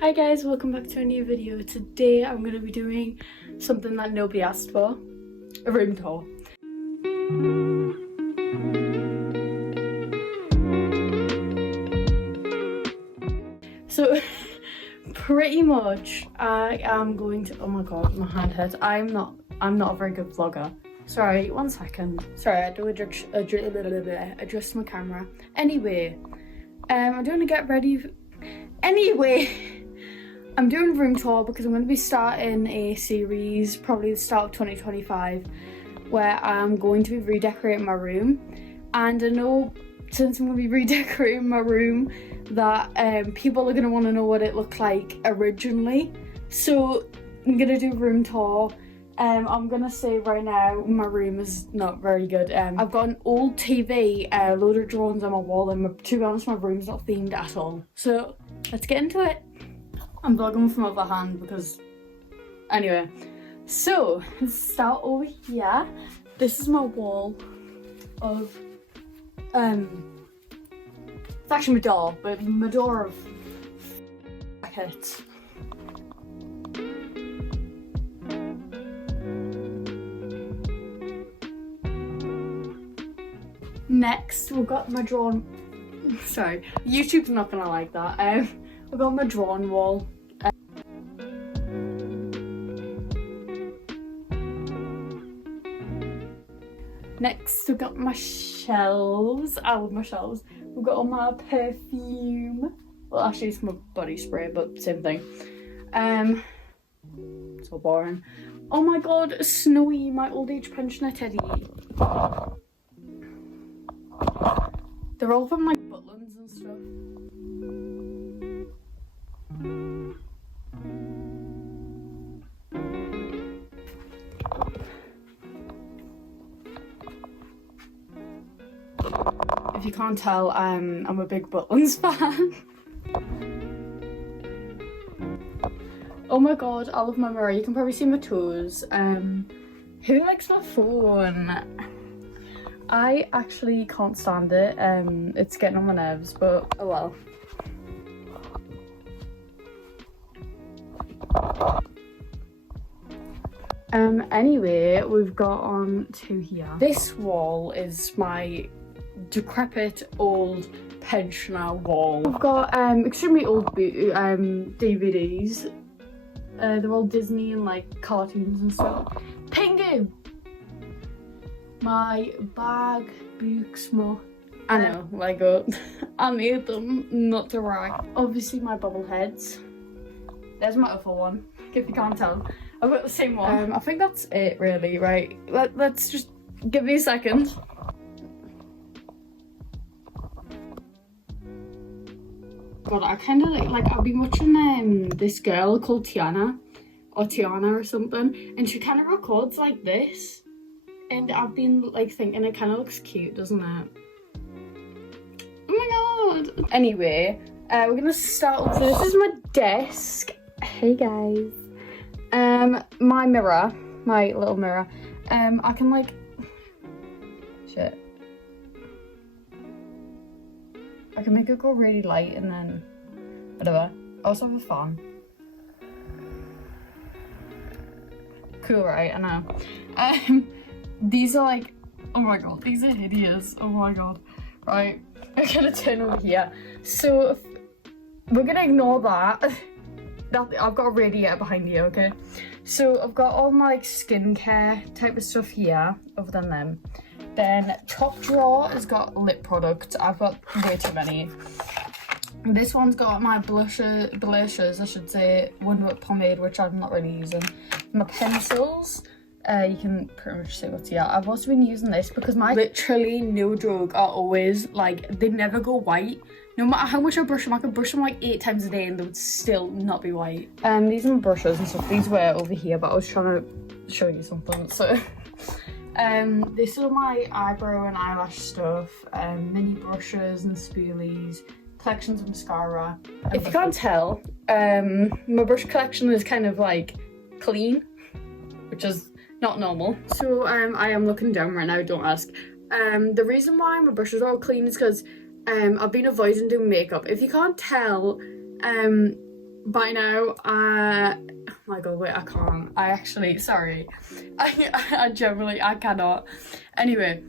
Hi guys, welcome back to a new video. Today I'm going to be doing something that nobody asked for, a room tour. So pretty much I am going to, oh my god, my hand hurts. I'm not a very good vlogger. Sorry, 1 second. Sorry, I had to adjust my camera. Anyway, I'm doing a get ready. I'm doing a room tour because I'm going to be starting a series, probably the start of 2025, where I'm going to be redecorating my room. And I know since I'm going to be redecorating my room that people are going to want to know what it looked like originally. So I'm going to do a room tour. I'm going to say right now my room is not very good. I've got an old TV, a load of drawings on my wall, and to be honest my room's not themed at all. So let's get into it. I'm vlogging from other hand because, anyway. So, let's start over here. This is my wall of, it's actually my door, but my door of it. Next, we've got my drawn, sorry, YouTube's not gonna like that. I've got my drawn wall. Next, we've got my shelves. I love my shelves. We've got all my perfume. Well, actually, it's my body spray, but same thing. So boring. Oh my god, Snowy, my old age pensioner teddy. They're all from like Butlins and stuff. If you can't tell, I'm a big Butlins fan. Oh my god, I love my mirror. You can probably see my toes. Who likes my phone? I actually can't stand it. It's getting on my nerves, but oh well. Anyway, we've got on to here. This wall is my decrepit old pensioner wall. We've got extremely old DVDs. They're all Disney and like cartoons and stuff. Pingu! My bag, books, more. I know, like I made them, not to rag. Obviously my bobbleheads. There's my other one, if you can't tell. I've got the same one. I think that's it really, right? Let's just give me a second. God, I kind of like I've been watching this girl called Tiana or something, and she kind of records like this, and I've been like thinking it kind of looks cute, doesn't it? Oh my god. Anyway, we're gonna start with this. This is my desk. Hey guys. My mirror, my little mirror. I can like shit. I can make it go really light and then whatever. I also have a fan. Cool, right? I know. These are like, oh my god, these are hideous. Oh my god. Right, I'm gonna turn over here. So we're gonna ignore that. I've got a radiator behind here, okay? So I've got all my like skincare type of stuff here, other than them. Then top drawer has got lip products. I've got way too many. This one's got my blushes, I should say, Wonder Whip pomade, which I'm not really using. My pencils, you can pretty much say what's here. I've also been using this because my literally no joke are always like, they never go white. No matter how much I brush them, I could brush them like 8 times a day and they would still not be white. These are my brushes and stuff. These were over here, but I was trying to show you something, so. This is my eyebrow and eyelash stuff, mini brushes and spoolies, collections of mascara. If you can't tell, my brush collection is kind of like clean, which is not normal. So I am looking down right now, don't ask. The reason why my brushes are all clean is because I've been avoiding doing makeup. If you can't tell, by now, oh my god, wait, I can't. I actually, sorry. I generally, I cannot. Anyway,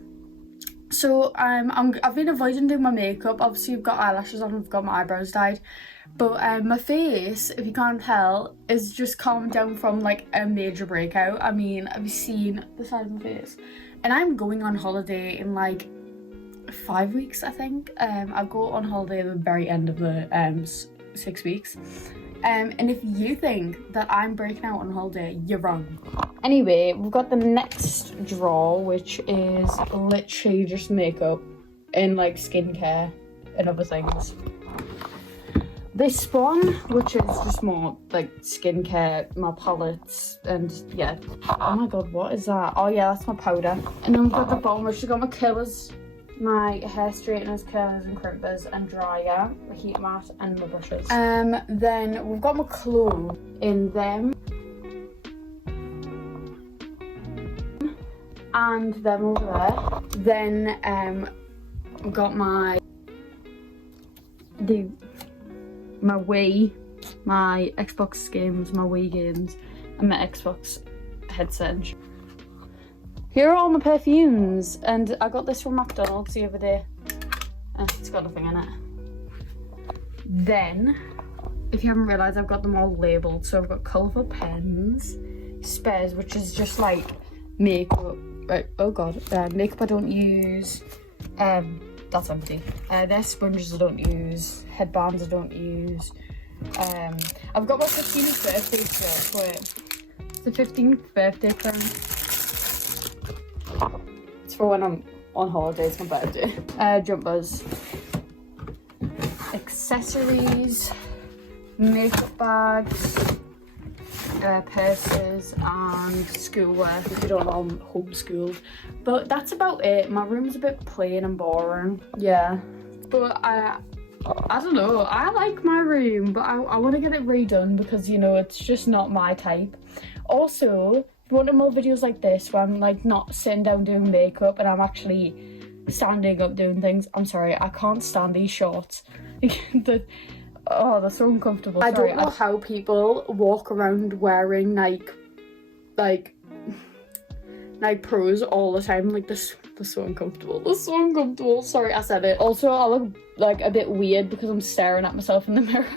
so I've been avoiding doing my makeup. Obviously, I've got eyelashes on, I've got my eyebrows dyed. But my face, if you can't tell, is just calmed down from like a major breakout. I mean, have you seen the side of my face? And I'm going on holiday in like 5 weeks, I think. I'll go on holiday at the very end of the 6 weeks. And if you think that I'm breaking out on holiday, you're wrong. Anyway, we've got the next drawer, which is literally just makeup and like skincare and other things. This one, which is just more like skincare, my palettes, and yeah. Oh my god, what is that? Oh yeah, that's my powder. And then we've got the bottom, which has got my curlers, my hair straighteners, curlers and crimpers, and dryer, a heat mat, and my brushes. Then we've got my clothes in them. And them over there. Then we've got my Wii, my Xbox games, my Wii games, and my Xbox headset. Here are all my perfumes, and I got this from McDonald's the other day. It's got nothing in it. Then, if you haven't realised, I've got them all labelled. So I've got colourful pens, spares, which is just like makeup. Right, oh god, makeup I don't use. That's empty. There's sponges I don't use, headbands I don't use. I've got my 15th birthday shirt. Wait, it's the 15th birthday present. It's for when I'm on holiday, it's my birthday. Jumpers, accessories, makeup bags, purses, and schoolwork. If you don't know, I'm homeschooled. But that's about it. My room's a bit plain and boring. Yeah. But I don't know. I like my room, but I want to get it redone because, you know, it's just not my type. Also, if you want more videos like this where I'm like not sitting down doing makeup and I'm actually standing up doing things, I'm sorry, I can't stand these shorts. Oh, they're so uncomfortable. I don't know how people walk around wearing Nike Pros all the time. Like, they're so uncomfortable. They're so uncomfortable. Sorry, I said it. Also, I look like a bit weird because I'm staring at myself in the mirror.